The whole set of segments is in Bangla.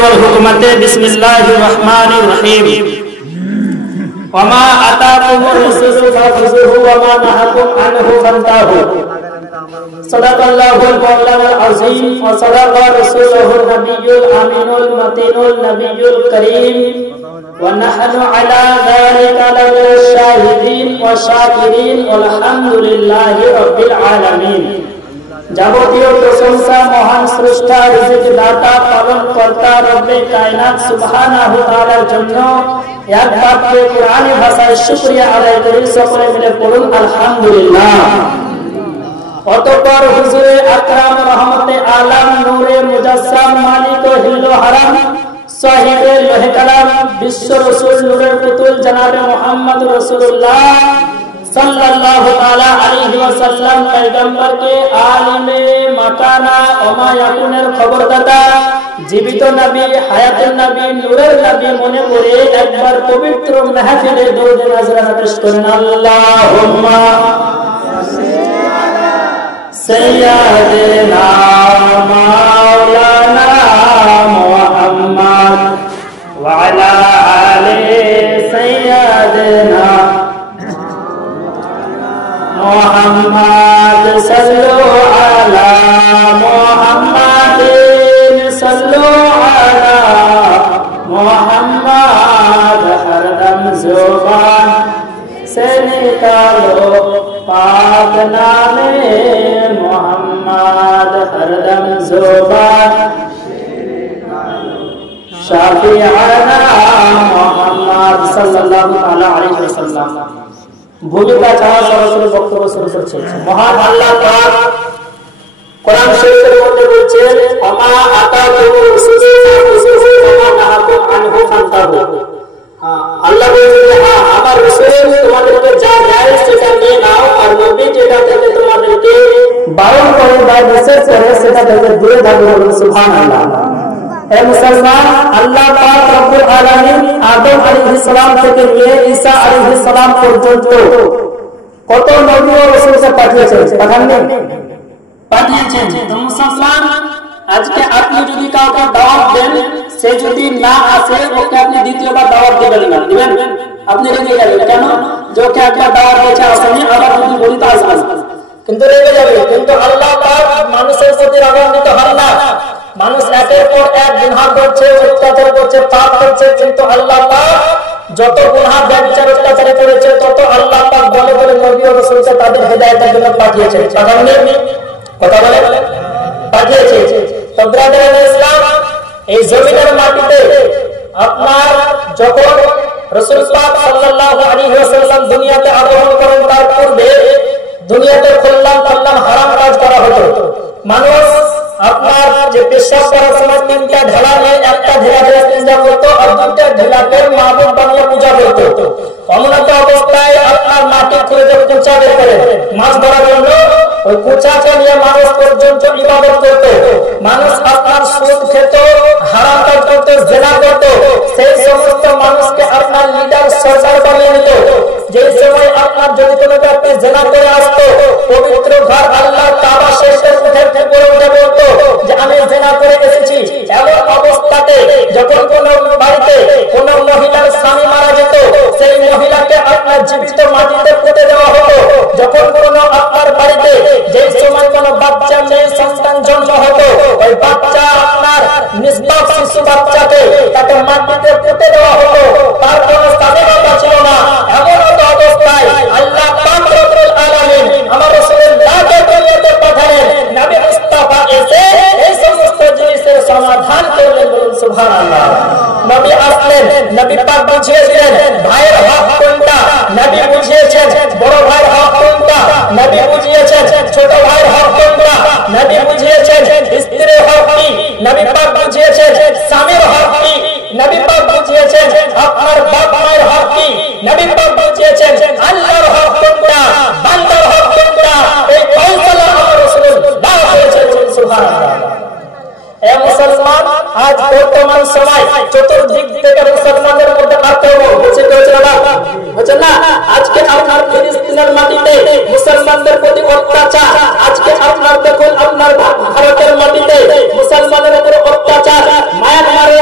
والحكمة بسم الله الرحمن الرحيم وما آتاكم الرسول فخذوه وما نهاكم عنه فانتهوا صدق الله المولانا العظيم وصدق رسوله النبي الأمين المتين النبي الكريم ونحن على ذلك لمن الشاهدين والشاكرين والحمد لله رب العالمين। যাবতীয় প্রশংসা মহান স্রষ্টা রিজিক দাতা পালন কর্তা রব্বে কায়নাত সুবহানাহু ওয়া তাআলার জন্য। এক বাক্যে কোরআনী ভাষায় শুকরিয়া আদায় করি, সকলে মিলে পড়ুন আলহামদুলিল্লাহ। অতঃপর হুজুরে আকরাম রহমতে আলম নূরে মুজাসসাম মালিক হিল হারাম সাহিবে লোহে কালাম বিশ্ব রাসূল নূরের পুতুল জনাবে মুহাম্মদ রাসূলুল্লাহ সাল্লাল্লাহু তাআলা আলাইহি ওয়াসাল্লাম পয়গম্বরকে আলিমে মাকানা ওমা ইয়াকুনের খবরদাতা জীবিত নবী হায়াতুন নবী নূরের নবী মনে করে একবার পবিত্র মাহফিলে দরুদ নাজরানা পেশ করেন। আল্লাহুম্মা سيدنا مولانا محمد وعلى آل سيدنا محمد صلوا على محمد صلوا على محمد हर दम जुबान से निकालो पाक नामे मोहम्मद हरदम जुबान शाफिआना मोहम्मद सल्लल्लाहु अलैहि वसल्लम। ভূমিকা ছাড়া সরাসরি বক্তব্য শুরু করছে। মহান আল্লাহ পাক কোরআন শরীফের মধ্যে বলছেন আমা আতাকুম রাসূলু ফাখুযুহু ওয়া মা নাহাকুম আনহু ফান্তাহু। আল্লাহ বলেন হ্যাঁ আমার রাসূল তোমাদেরকে যা দেয় সেটা নিয়ে নাও, আর নবী যেটা থেকে তোমাদেরকে বারণ করে বা নিষেধ করে সেটা থেকে দূরে থাকো। সুবহানাল্লাহ। হে মুসলমান, আল্লাহ পাক রব্বুল আলামিন আদম আলাইহিস সালাম থেকে নিয়ে ঈসা আলাইহিস সালাম পর্যন্ত কত নবী ও রাসূলকে পাঠিয়েছেন, পাঠিয়েছেন। তো মুসলমান, আজকে আপনি যদি কাউকে দাওয়াত দেন, সে যদি না আসে ওকে আপনি দ্বিতীয়বার দাওয়াত দিবেন না, দিবেন? আপনি রেগে যাবেন কেন? যে ওকে একবার দাওয়াত দিয়েছে আসেনি, আবার যদি বলি তো আসবে, কিন্তু রেগে যাবে। কিন্তু আল্লাহ পাক মানুষের প্রতি রাগান্বিত হন না। মানুষ একের পর এক গুনাহ করছে, অত্যাচার করছে, পাপ করছে, কিন্তু আল্লাহ পাক যত গুনাহ ব্যভিচার অত্যাচার করেছে তত আল্লাহ পাক বলে বলে নবী ও রাসূলকে তাদের হেদায়েতের জন্য পাঠিয়েছে। কথা বলে পাঠিয়েছে। তো ব্রাদার ইসলাম, এই জমিনের মাটিতে আপনার যখন রাসূল পাক সাল্লাল্লাহু আলাইহি ওয়াসাল্লাম দুনিয়াতে আগমন করেন তার পূর্বে দুনিয়াতে খোল্লাম হারাম কাজ করা হতো। মানুষ আপনার যে পেশাব করার সময় তিনটা ঢেলা নিয়ে একটা ঢেলাকে পূজা করতো আর দুইটা ঢেলাকে মাবুদ বানিয়ে পূজা করতো। অমনত অবস্থায় আপনার মাটি খুঁড়ে কুচা বের করে মাছ ধরার জন্য ওই কুচাকে নিয়ে মানুষ পর্যন্ত ইবাদত করতো। মানুষ আপনার সুদ খেত, হারাম কাজ করত, জেনা করত। সেই সমস্ত মানুষকে আপনার লিডার সরকার বানিয়ে নিত। যে সময় আপনার যদি কোনো ব্যক্তি জেনা করে আসতো, পবিত্র ঘর আল্লাহ কাবা শেষের উঠে বলতো যে আমি জেনা করে এসেছি। এমন অবস্থাতে যখন কোন বাড়িতে কোন মহিলার স্বামী মারা যেত, সেই মহিলাকে আপনার জীবিত মাটিতে পুঁতে দেওয়া হতো। যখন কোন আপনার বাড়িতে যে সময় কোন বাচ্চা মেয়ে সন্তান জন্ম হতো, ওই বাচ্চা আপনার নিষ্পাপ শিশু বাচ্চাকে তাকে মাটিতে পুঁতে দেওয়া হতো। তার কোনো স্বাধীনতা ছিল না। এমন অবস্থায় আল্লাহ পাক রব্বুল আলামিন আমার রাসূলুল্লাহকে দুনিয়াতে পাঠালেন। নবী মুস্তাফা এসে এই সমস্ত জিনিসের সমাধান করলেন। বলুন সুবহানাল্লাহ। নবী আসলেন, নবী পাক বুঝিয়ে দিলেন ভাইয়ের হক কোনটা, নবী বুঝিয়েছেন বড় ভাইয়ের হক কোনটা, নবী বুঝিয়েছেন ছোট ভাইয়ের হক কোনটা, নবী বুঝিয়েছেন স্ত্রীর হক কি, নবী পাক বুঝিয়েছেন স্বামীর হক কি, নবী পাক বুঝিয়েছেন আপনার বাপ মায়ের হক কি, নবী পাক বুঝিয়েছেন আল্লাহর হক কোনটা, বান্দার হক কোনটা। এই ফয়সালা আমার রাসূলুল্লাহ করেছেন। সুবহানাল্লাহ। এ মুসলমান, আজ বর্তমান সময় চতুর্দিক থেকে মুসলমানদের মধ্যে আক্রমণ হচ্ছে না। আজকে আপনার ফিলিস্তিনের মাটিতে মুসলমানদের প্রতি অত্যাচার, আজকে আপনার দেখুন আপনার ভারতের মাটিতে মুসলমানদের উপর অত্যাচার, মায়ানমারের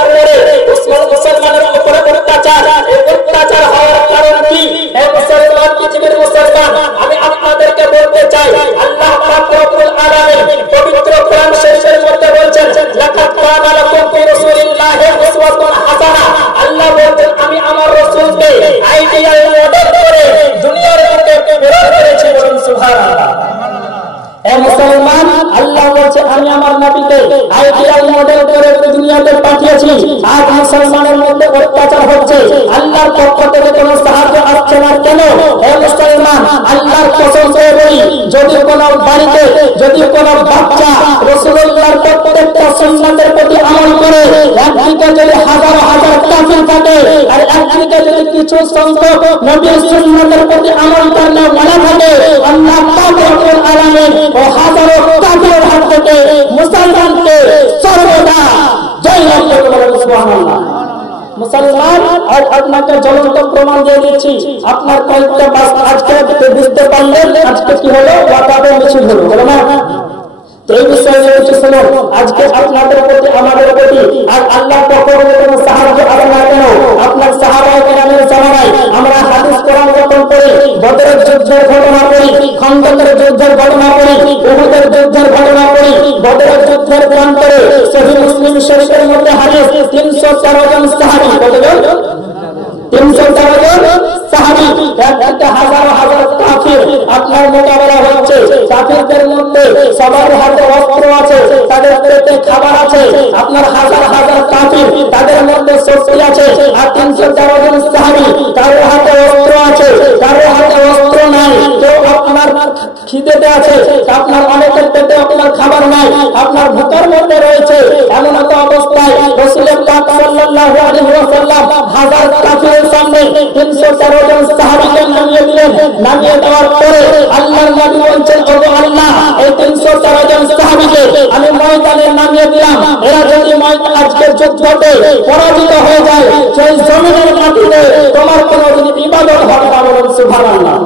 মুসলমানের মধ্যে অত্যাচার হচ্ছে, আল্লাহর পক্ষ থেকে কোনো সাহায্য আসছে না কেন? হে মুসলমান, আল্লাহর কসম করে বলি, যদি কোনো বাড়িতে যদি কোনো বাচ্চা রাসূলুল্লাহর প্রত্যেকটা সুন্নাতের প্রতি আমল করে, একদিকে যদি হাজার হাজার কাফির থাকে আর একদিকে যদি কিছু সংখ্যক নবীর সুন্নাতের প্রতি আমল করলে ওয়ালা থাকে, আল্লাহ পাক রব্বুল আলামিন ও হাজারো কাফিরের হাত থেকে মুসলমানকে সর্বদা জয় লাভ করতে বলেন। সুবহানাল্লাহ। মুসলমান, আজ আপনাকে জ্বলন্ত প্রমাণ দিয়ে দিচ্ছি। আপনার কয়েকটা বাস আজকে বুঝতে পারলেন আজকে কি হলো, ওয়াকাবে মিছিল হলো, বলো না? এই বিষয়ে কিছু শুনুন। আজকে আপনাদের প্রতি আমাদের প্রতি আর আল্লাহর পক্ষ থেকে কোনো সাহায্য আসে না কেন? আপনার সাহাবায়ে কেরামের জামানায় আমরা হাদিস কোরআন যখন পড়ি, বদরের যুদ্ধের ঘটনা পড়ি, খন্দকের যুদ্ধের ঘটনা পড়ি, উহুদের যুদ্ধের ঘটনা পড়ি, বদরের যুদ্ধের প্রান্তরে সহিহ মুসলিম শরীফের মধ্যে হাদিস 313 জন সাহাবী, কতজন? 313 জন সাহাবী, একটা হাজার হাজার কাফির আপনার মোকাবেলা হচ্ছে। কাফিরদের মধ্যে সবার হাতে অস্ত্র আছে, তাদের পেটে খাবার আছে। আপনার হাজার হাজার কাফির, তাদের মধ্যে শক্তি আছে। আর 313 জন সাহাবী, কারোর হাতে অস্ত্র আছে, কারোর হাতে অস্ত্র নাই। কেউ আপনার খিদেতে আছে, আপনার অনেকের পেটে আপনার খাবার নাই, আপনার ভুকের মধ্যে রয়েছে। এমন একটা অবস্থায় রাসূল পাক সাল্লাল্লাহু আলাইহি ওয়াসাল্লাম হাজার কাফিরের সামনে 313 জন সাহাবীকে নামিয়ে দিলেন। নামিয়ে দেওয়ার পরে আল্লাহর নবী বলছেন, ওগো আল্লাহ, এই 313 জন সাহাবীকে আমি ময়দানে নামিয়ে দিলাম। এরা যদি আজকের যুদ্ধে পরাজিত হয়ে যায়, সেই জমিনের মাটিতে তোমার কোনো ইবাদত হবে না। বলুন সুবহানাল্লাহ।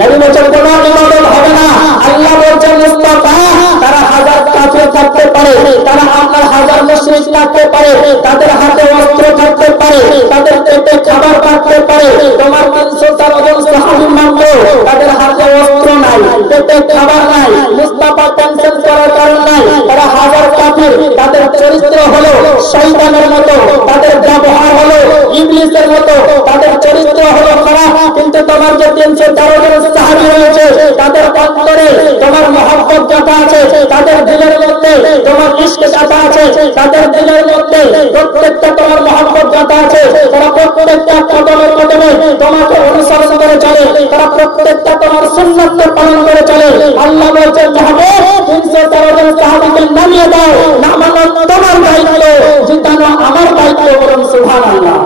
নবী বলছেন কোনো ইবাদত হবে না। আল্লাহ বলছেন মুস্তাফা, তারা হাজার কাফির থাকতে পারে, তারা আপনার হাজার মুশরিক থাকতে পারে, তাদের হাতে অস্ত্র থাকতে পারে, তাদের পেটে খাবার থাকতে পারে, তোমার 313 জন সাহাবী মানলো তাদের হাতে অস্ত্র নাই, পেটে খাবার নাই। মুস্তাফা টেনশন করার কারণ নাই। তারা হাজার কাফির, তাদের চরিত্র হলো শয়তানের মতো, তাদের ব্যবহার হলো ইবলিসের মতো, তাদের চরিত্র হলো খারাপ। কিন্তু তোমার যে 313 জন সাহাবী রয়েছে, তাদের অন্তরে তোমার মহব্বত জাতা আছে, তাদের দিলের মধ্যে তোমার ইশক জাতা আছে, তাদের দিলের মধ্যে প্রত্যেকটা তোমার মহব্বত জাতা আছে। তারা প্রত্যেকটা কদমে কদমে তোমাকে অনুসরণ করে চলে, তারা প্রত্যেকটা তোমার সুন্নাতকে পালন করে চলে। আল্লাহ বলছেন, যাবে 313 জন সাহাবীকে নামিয়ে দাও, নামানো তোমার দায়িত্ব, জিতানো আমার দায়িত্ব। বলুন সুবহানাল্লাহ।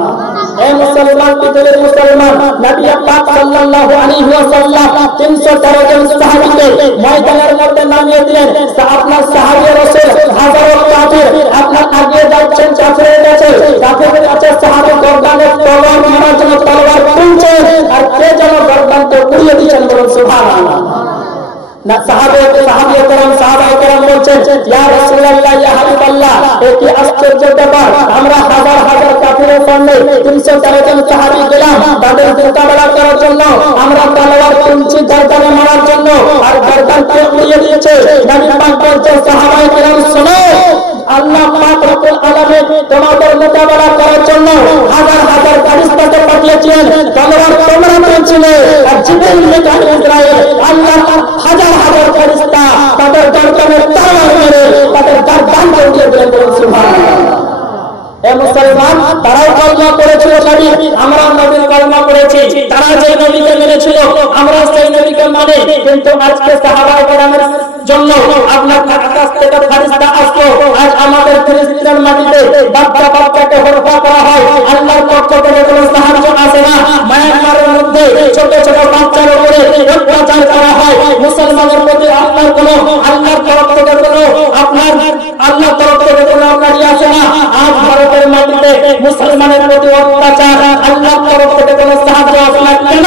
এ মুসলমান, পৃথিবীর মুসলমান, নবী পাক সাল্লাল্লাহু আলাইহি ওয়াসাল্লাম 313 জন সাহাবীকে ময়দানের মধ্যে নামিয়ে দিলেন। আপনার সাহাবী রাসূল হাজারো কাফির আপনার আগে যাচ্ছেন, কাফিরের কাছে, কাফিরের কাছে সাহাবী গর্দানে তলোয়ার মারার জন্য তলোয়ার তুলছে, আর কে যেন গর্দানকে উড়িয়ে দিচ্ছেন। বলুন সুবহানাল্লাহ। না সাহাবায়ে কেরাম বলছেন, ইয়া রাসূলুল্লাহ, ইয়া হাবিবাল্লাহ, এটি আশ্চর্য ব্যাপার। আমরা হাজার হাজার কাফিরের সামনে 313 জন সাহাবী গেলাম তাদের মোকাবেলা করার জন্য, আমরা তলোয়ার তুলছি গর্দানে মারার জন্য, আর গর্দানকে উড়িয়ে দিয়েছে। নবী পাক বলছেন, সাহাবায়ে কেরাম শোনো, আল্লাহ পাক রব্বুল আলামিন তোমাদের মোকাবেলা করার জন্য হাজার হাজার ফেরেশতাকে পাঠিয়েছেন। তলোয়ার তোমরা তুলছিলে, আর জিবরিল মিকাইল ইসরাইল আল্লাহ হাজার হাজার ফেরেশতা তাদের গর্দানে তলোয়ার মেরে তাদের গর্দানকে উড়িয়ে দিলেন। সুবহানাল্লাহ। এ মুসলমান, তারাও কলমা পড়েছিল নবী, আমরা নবীর কলমা পড়েছি। তারা যে নবীকে মেনেছিল আমরা সেই নবীকে মানি। কিন্তু আজকে সাহাবায়ে কেরামের জন্য আপনার আকাশ থেকে ফেরেশতা আসলো, আজ আমাদের ফিলিস্তিনের মাটিতে বাচ্চা বাচ্চাকে হত্যা করা হয়, আল্লাহর পক্ষ থেকে কোনো সাহায্য আসে না। মায়ানমারের মধ্যে ছোট ছোট বাচ্চার উপরে অত্যাচার করা হয়, মুসলমানের প্রতি আপনার কোনো আল্লাহর তরফ থেকে কোনো আপনার আল্লাহর তরফ থেকে কোনো আপনার আসে না। আজ ভারতের মাটিতে মুসলমানের প্রতি অত্যাচার, আল্লাহর তরফ থেকে কোনো সাহায্য আসে না। কেন?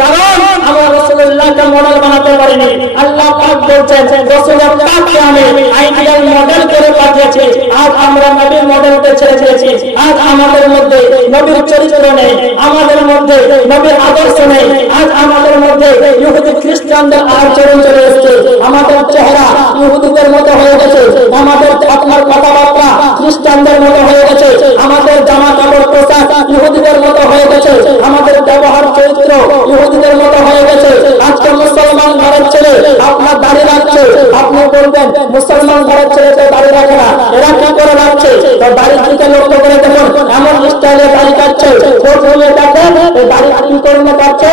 কারণ আমরা রাসূলুল্লাহকে মডেল বানাতে পারিনি। আল্লাহ পাক বলছেন, রাসূলের পাককে আমি আইডিয়াল মডেল করে পাঠিয়েছি। আজ আমরা নবীর মডেলকে ছেড়ে দিয়েছি। আজ আমাদের মধ্যে নবীর চরিত্র নেই, আমাদের মধ্যে নবীর আদর্শ নেই। আজ আমাদের মধ্যে ইহুদি খ্রিস্টানদের আচরণ চলে এসেছে। আমাদের চেহারা ইহুদিদের মতো হয়ে গেছে, আমাদের আপনার কথাবার্তা খ্রিস্টানদের মতো হয়ে গেছে, আমাদের জামা কাপড় পোশাক ইহুদিদের মতো হয়ে গেছে, আমাদের ব্যবহার চরিত্র ইহুদিদের মতো হয়ে গেছে। আজকে মুসলমান ঘরের ছেলে আপনার দাড়ি রাখছে, আপনি বলবেন মুসলমান ঘরের ছেলে তো দাড়ি রাখে না, এরা কি করে রাখছে? তো বাড়ির দিকে লক্ষ্য করে দেখুন এমন স্টাইলে দাড়ি কাটছে, প্রথমে দেখেন এই দাড়ি কি করে কাটছে,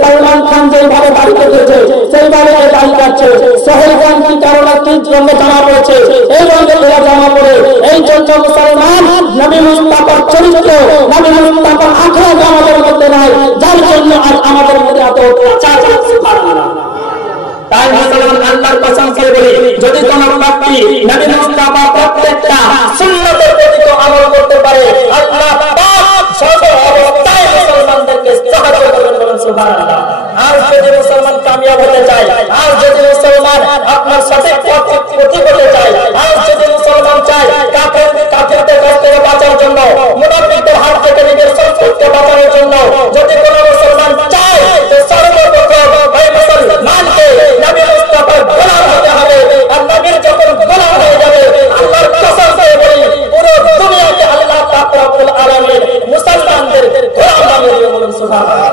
সালমান খান যেভাবে দাড়ি কেটেছে সেইভাবে এই দাড়ি কাটছে। সোহেল খান কি কারণে কি জন্য জামা পড়েছে, এই রঙের এরা জামা পড়ে। এই জন্য মুসলমান নবী মুস্তাফার চরিত্র, নবী মুস্তাফার আখড়া আমাদের মধ্যে নাই, যার জন্য আজ আমাদের মধ্যে এত অত্যাচার। সুবহানাল্লাহ। তাই মুসলমান আল্লাহর কসম করে বলি, যদি কোন ব্যক্তি নবী মুস্তাফার প্রত্যেকটা সুন্নতের প্রতি আমল করতে পারে, আল্লাহ পাক সর্ব অবস্থায় মুসলমানদেরকে সাহায্য করবেন। বলেন সুবহানাল্লাহ। আর যদি মুসলমান কামিয়াব হতে চায়, আর যদি মুসলমান আপনার সঠিক পথ হতে চায়, আর যদি মুসলমান চায় কাফেরদের কাছ থেকে বাঁচার জন্য, মুনাফিকদের হাত থেকে নিজের সম্পদকে বাঁচানোর জন্য, যদি কোন মুসলমান চায় তো সর্বপ্রথম এই মুসলমানকে নবী মুস্তাফার গোলাম হতে হবে। আর নবীর যখন গোলাম হয়ে যাবে, আল্লাহর কসম করে বলি পুরো দুনিয়াকে আল্লাহ পাক রব্বুল আলামিন মুসলমানদের গোলাম বানিয়ে দিবেন। বলুন সুবহানাল্লাহ।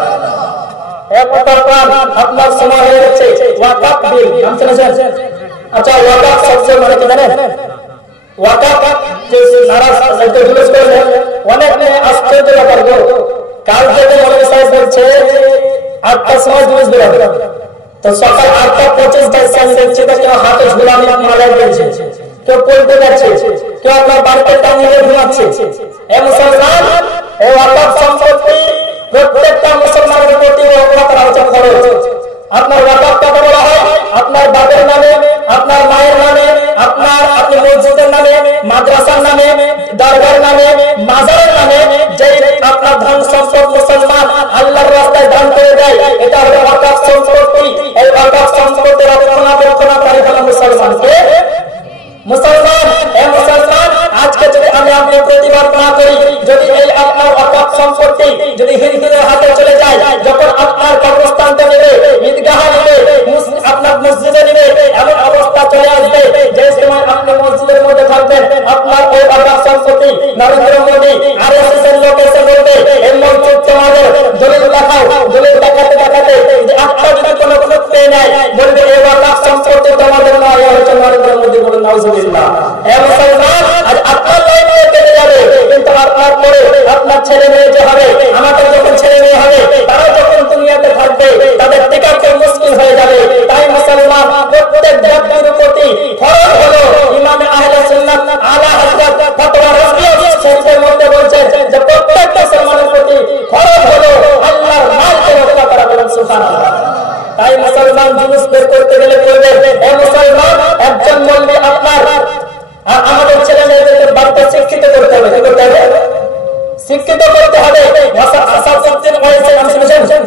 আপনার সময় হয়ে যাচ্ছে ওয়াকাফ বিল, নাম শুনেছেন? আচ্ছা, ওয়াকাফ শব্দের মানে কি জানেন? ওয়াকাফ যে নারাজ এটা জুলুস করে অনেক আশ্চর্য ব্যাপার গো। কাল থেকে মৌলভী সাহেব বলছে 8টার সময় জুলুস বেরোবে, তো সকাল 8:25 আমি দেখছি তো কেউ হাতে ঝুলানি মালায় দিয়েছে, কেউ পড়তে যাচ্ছে, কেউ আপনার বাড়িতে টাঙিয়ে ঘুমাচ্ছে। এ মুসলমান, এই ওয়াকাফ সম্পত্তি প্রত্যেকটা মুসলমানের প্রতি রক্ষা করা উচিত। আপনার ওয়াকাফ কাকে বলা হয়? আপনার বাবার নামে, আপনার মায়ের নামে, আপনি মসজিদের নামে, মাদ্রাসার নামে, দরগার নামে, মাজারের নামে যে আপনার ধন সম্পদ মুসলমান আল্লাহর রাস্তায় দান করে দেয়, এটা হলো ওয়াকাফ সম্পত্তি। এই ওয়াকাফ সম্পত্তির রক্ষণাবেক্ষণকারী হলো মুসলমানকে। মুসলমান, এ মুসলমান, আজকে যদি আমি প্রতিবাদ না করি, যদি এই আপনার ওয়াকাফ সম্পত্তি যদি হিন্দুদের হাতে চলে যায়, যখন আপনার কবরস্থানকে নেবে, ঈদগাহ নেবে, আপনার মসজিদে নেবে, এমন অবস্থা চলে আসবে যে সময় আপনি মসজিদের মধ্যে থাকবেন, আপনার ওই ওয়াকাফ সম্পত্তি নরেন্দ্র মোদী আরএসএস এর লোক এসে বলবে এই মসজিদ তোমাদের, দলিল দেখাও। দলিল দেখাতে দেখাতে যে আপনার যদি কোনো ভোট পেয়ে নেয়, বলবে এই ওয়াকাফ সম্পত্তি তোমাদের নয়, হচ্ছে নরেন্দ্র মোদী। বলুন নাউজুবিল্লাহ। এ মুসলমান, আজ আপনার লাইনে কেটে যাবে, কিন্তু আপনার পরে আপনার ছেলে মেয়ে যে হবে, আমাদের যখন ছেলে মেয়ে হবে, তারা যখন দুনিয়াতে থাকবে, তাদের টিকাকে মুশকিল হয়ে যাবে। তাই মুসলমান প্রত্যেক ব্যক্তির প্রতি ফরজ হলো, ইমামে আহলে সুন্নাত আলা হযরত ফতোয়া রাসূলের শরীফের মধ্যে বলছেন যে প্রত্যেক মুসলমানের প্রতি ফরজ হলো আল্লাহর মালকে রক্ষা করা। বলেন সুবহানাল্লাহ। তাই মুসলমান জুলুস বের করতে গেলে করবে, এ মুসলমান, একজন মৌলবি আপনার আমাদের ছেলে মেয়েদেরকে বাড়িতে শিক্ষিত করতে হবে। কি করতে হবে? শিক্ষিত করতে হবে। আসাদউদ্দিন ওয়াইসি নাম শুনেছেন?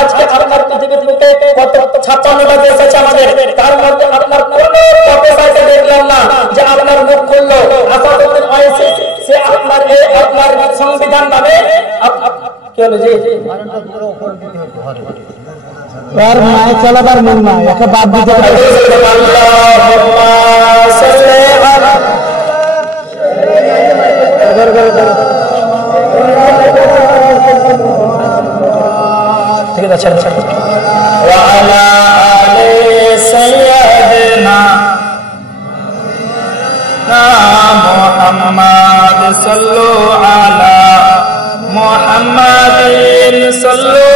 আজকে আপনার পৃথিবীর বুকে কত 56টা দেশ আছে আমাদের, তার মধ্যে আপনার কোন প্রফেসরকে দেখলাম না যে আপনার মুখ খুললো। আসাদউদ্দিন ওয়াইসি সে আপনার এই আপনার সংবিধান নামে কি হলো জি আর মায়ে চালাবার মন না, একে বাদ দিতে হবে। ঠিক আছে, ওয়া আলা আলি সাইয়্যিদিনা মুহাম্মাদ সাল্লু আলা মুহাম্মাদিন সাল্লু